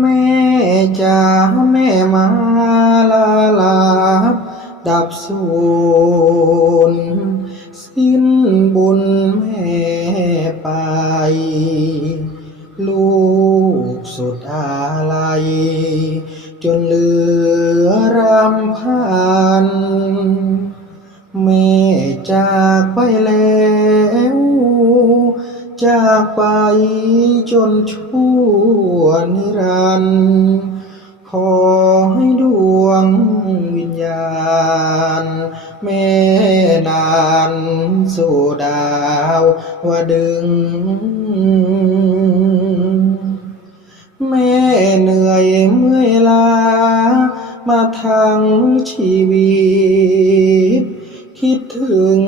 แม่จ๋าแม่มาลาลา ดับสูญสิ้นบุญแม่ไป ลูกสุดอาลัย จนเหลือรำพัน แม่จากไปแล้ว จากไปจนชั่วนิรันดร์ขอให้ดวงวิญญาณ แม่นานสู่ดาวว่าดึง แม่เหนื่อยเมื่อยลา มาทั้งชีวิต คิดถึง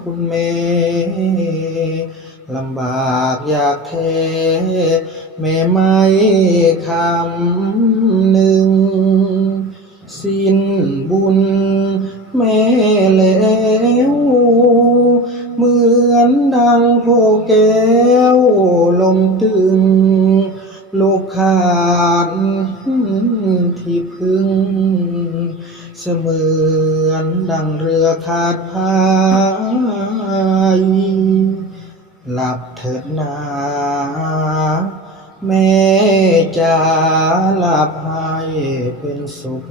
คุณแม่ ลำบากอยากแท้แม่ไม่คำหนึ่ง สิ้นบุญแม่แล้วเหมือนดังโพแก้วลมตึง ลูกขาดที่พึ่ง เสมือนดังเรือขาดพา เถิดนาแม่จะหลับให้เป็นสุข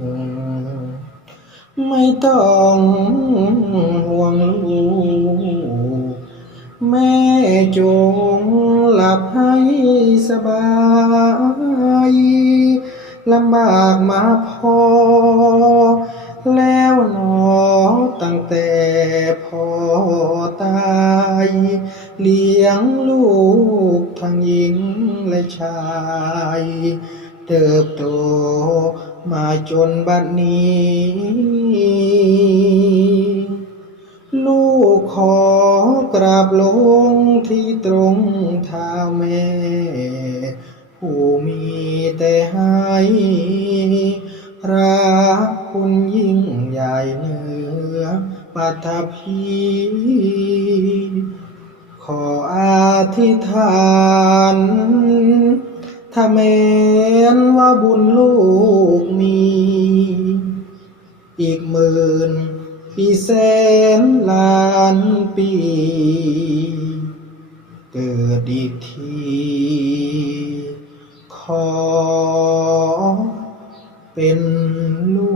ไม่ต้องห่วงลูกแม่จงหลับให้สบายลำบากมาพอ แล้วหนอตั้งแต่พอ ยงลูกทั้งหญิงและชาย เติบโตมาจนบัดนี้ ลูกขอกราบลงที่ตรงเท้าแม่ ผู้มีแต่ให้รักคุณยิ่งใหญ่เหนือปัทภี ธิษฐานถ้าแม้นว่าบุญลูกมี อีกหมื่นปีแสนล้านปี เกิดดีที ขอเป็นลูก